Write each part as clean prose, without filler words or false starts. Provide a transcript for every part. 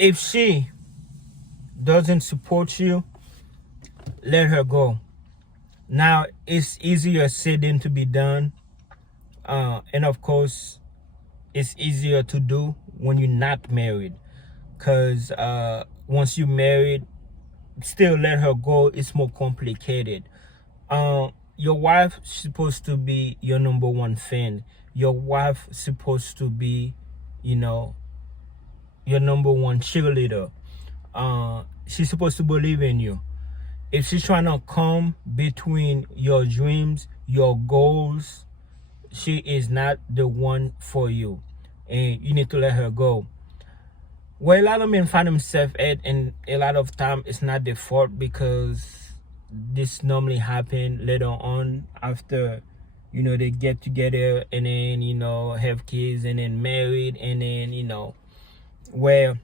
If she doesn't support you, let her go. Now, it's easier said than to be done. And of course, it's easier to do when you're not married. Because once you're married, still let her go. It's more complicated. Your wife supposed to be your number one fan. Your wife supposed to be, you know, your number one cheerleader. She's supposed to believe in you. If she's trying to come between your dreams, your goals, she is not the one for you, and you need to let her go. Where a lot of men find themselves at, and a lot of time it's not their fault, because this normally happen later on after, they get together and then, have kids and then married, and then, where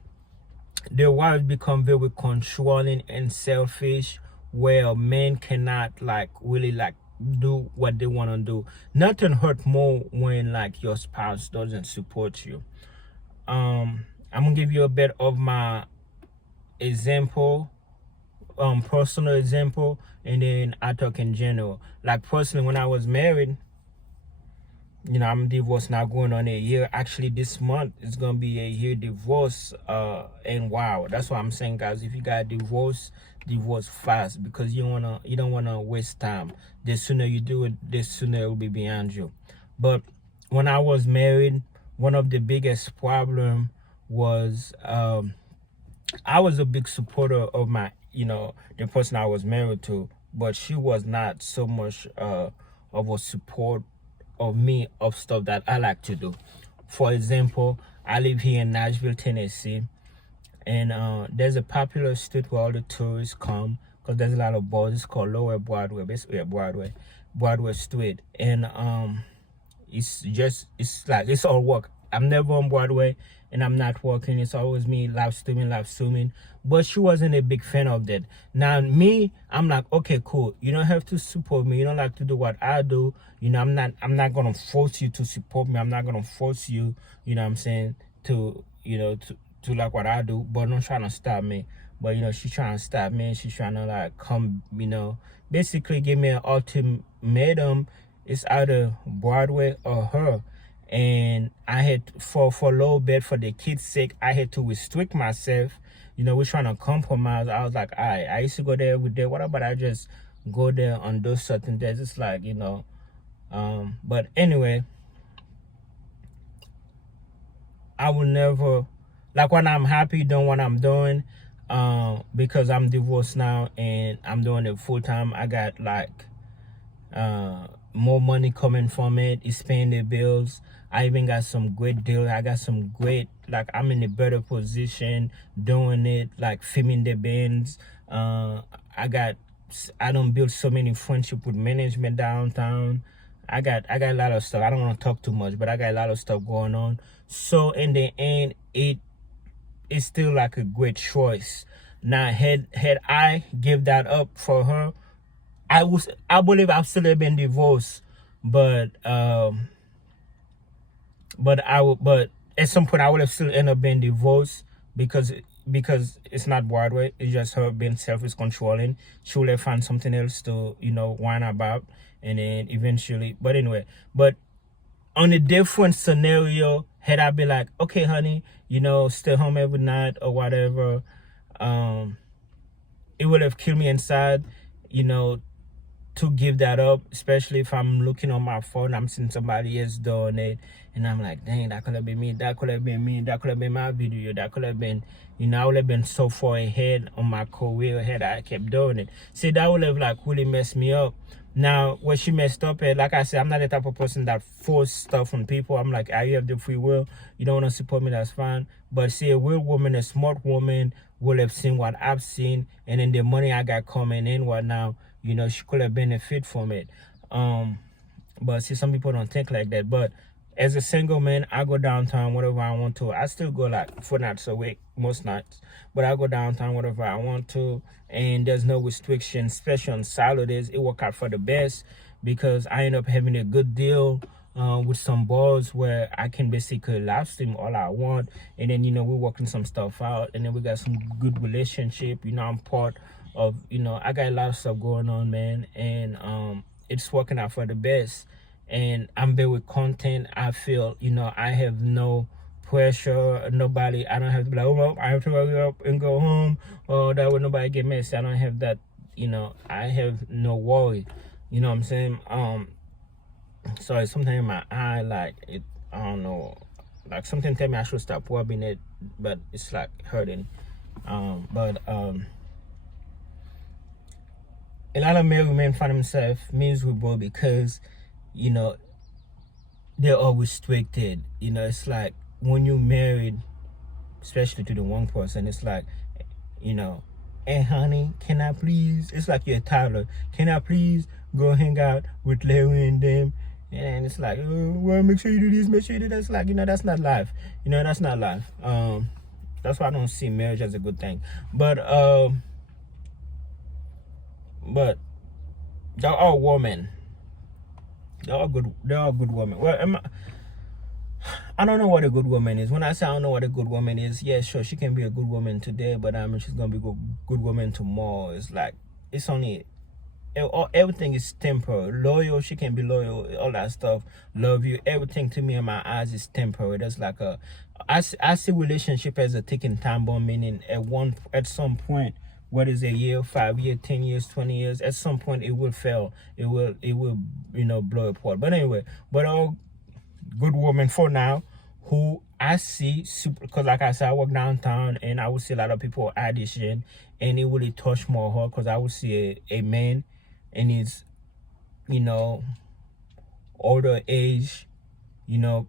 their wives become very controlling and selfish, where men cannot really do what they want to do. Nothing hurt more when your spouse doesn't support you. I'm gonna give you a bit of my example, personal example, and then I talk in general. Like personally, when I was married, I'm divorced now, going on a year. Actually, this month is gonna be a year divorce. And wow, that's what I'm saying, guys. If you got divorce fast, because you don't wanna waste time. The sooner you do it, the sooner it will be behind you. But when I was married, one of the biggest problem was I was a big supporter of my, the person I was married to, but she was not so much of a support of me, of stuff that I like to do. For example, I live here in Nashville, Tennessee, and there's a popular street where all the tourists come, because there's a lot of bars. It's called Lower Broadway, basically Broadway Street, and it's all work. I'm never on Broadway and I'm not working. It's always me live streaming. But she wasn't a big fan of that. Now me, I'm like, okay, cool. You don't have to support me. You don't like to do what I do. I'm not gonna force you to support me. I'm not gonna force you, what I'm saying, to like what I do. But don't trying to stop me. But she's trying to stop me. She's trying to come, basically give me an ultimatum. It's either Broadway or her. And I had, for a little bit, for the kids' sake, I had to restrict myself. We're trying to compromise. I was like, all right, I used to go there with them. What about I just go there on those certain days? It's but anyway, I will never, when I'm happy doing what I'm doing, because I'm divorced now and I'm doing it full time. I got more money coming from it. It's paying the bills. I even got some great deals. I got some great, I'm in a better position doing it, filming the bands. I don't build so many friendship with management downtown. I got a lot of stuff. I don't want to talk too much, but I got a lot of stuff going on. So in the end, it's still a great choice. Now, had I give that up for her, I believe I still have been divorced, but at some point I would have still end up being divorced, because it's not Broadway. It's just her being selfish, controlling. She would have found something else to whine about, and then eventually. But anyway, but on a different scenario, had I been like, okay, honey, stay home every night or whatever, it would have killed me inside, to give that up, especially if I'm looking on my phone, I'm seeing somebody else doing it, and I'm like, dang, that could have been me, that could have been me, that could have been my video, that could have been, I would have been so far ahead on my career had I kept doing it. See, that would have really messed me up. Now, what she messed up at, like I said, I'm not the type of person that force stuff on people. I'm like, you have the free will. You don't want to support me, that's fine. But see, a real woman, a smart woman, will have seen what I've seen, and then the money I got coming in right now, she could have benefit from it. But see, some people don't think like that. But as a single man, I go downtown whatever I want to. I still go for nights away, most nights, but I go downtown whatever I want to, and there's no restrictions, especially on Saturdays. It worked out for the best, because I end up having a good deal. with some balls where I can basically live stream all I want, and then we're working some stuff out, and then we got some good relationship. I'm part of, I got a lot of stuff going on, man, and it's working out for the best. And I'm very content. I feel, I have no pressure, nobody. I don't have to be like, oh well, I have to hurry up and go home, or that way nobody get messy. I don't have that. I have no worry. You know what I'm saying? Sorry, something in my eye, like it, I don't know, like something tell me I should stop rubbing it, but it's like hurting. But a lot of married men find themselves miserable because they're all restricted. It's like when you're married, especially to the one person, it's like, hey honey, can I please, it's like you're a toddler, can I please go hang out with Larry and them? And it's like, well, make sure you do this, make sure you do that. It's like, that's not life. That's not life. That's why I don't see marriage as a good thing. But they're all women. They're all good women. Well, I don't know what a good woman is. When I say I don't know what a good woman is, yeah, sure, she can be a good woman today, but she's gonna be a good woman tomorrow. It's like, it's only, everything is temporary. Loyal, she can be loyal, all that stuff. Love you, everything to me in my eyes is temporary. That's like I see relationship as a ticking time bomb, meaning at some point, what is a year, 5 years, 10 years, 20 years, at some point it will fail. It will blow apart. But anyway, all good women for now who I see, because like I said, I work downtown and I would see a lot of people audition, and it really touched my heart because I would see a man in his older age,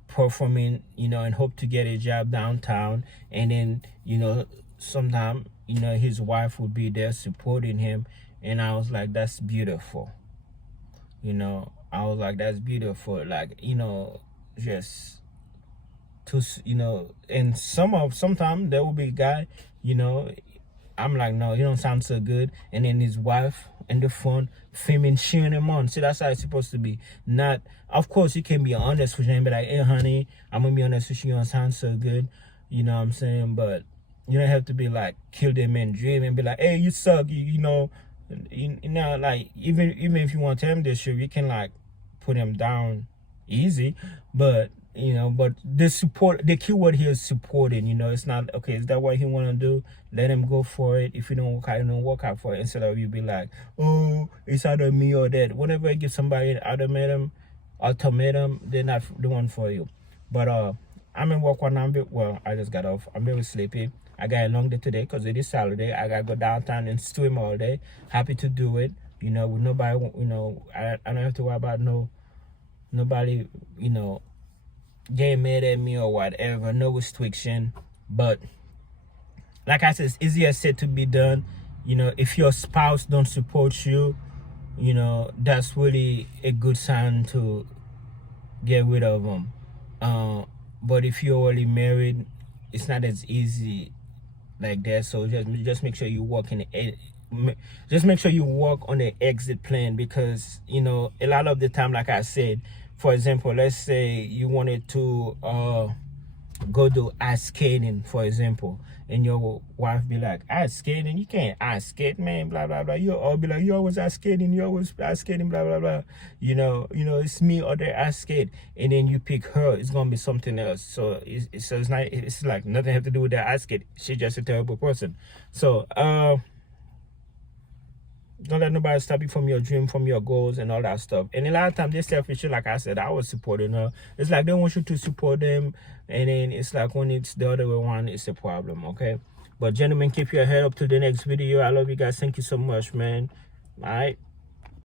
performing, and hope to get a job downtown, and then sometime his wife would be there supporting him, and I was like, that's beautiful. I was like, that's beautiful. Like, just to and sometimes there will be a guy, I'm like, no, you don't sound so good, and then his wife in the front filming, cheering him on. See, that's how it's supposed to be. Not, of course, you can be honest with him, be like, hey honey, I'm gonna be honest with you, you don't sound so good, you know what I'm saying? But you don't have to be like, kill them and dream and be like, hey, you suck, like, even if you want to tell him this shit, you can like put him down easy, but but the key word here is supporting. It's not, okay, is that what he want to do? Let him go for it. If you don't work out, don't work out for it, instead of you be like, oh, it's either me or that. Whenever you give somebody an ultimatum, they're not the one for you. But I'm in work one. I just got off. I'm very sleepy. I got a long day today because it is Saturday. I gotta go downtown and swim all day. Happy to do it. With nobody. I don't have to worry about nobody. Getting mad at me or whatever. No restriction. But like I said, it's easier said to be done. If your spouse don't support you, that's really a good sign to get rid of them. But if you're already married, it's not as easy like that. So just make sure you work on the exit plan, because a lot of the time, like I said, for example, let's say you wanted to go do ice skating, for example, and your wife be like, ice skating? You can't ice skate, man, blah blah blah. You'll all be like, you always ice skating, blah blah blah. It's me or the ice skate, and then you pick her, it's gonna be something else. So it's like nothing have to do with the ice skate. She's just a terrible person. So don't let nobody stop you from your dream, from your goals and all that stuff. And a lot of times they selfish, like I said, I was supporting her. It's like they want you to support them, and then it's like when it's the other way around, it's a problem, okay? But gentlemen, keep your head up to the next video. I love you guys. Thank you so much, man. All right.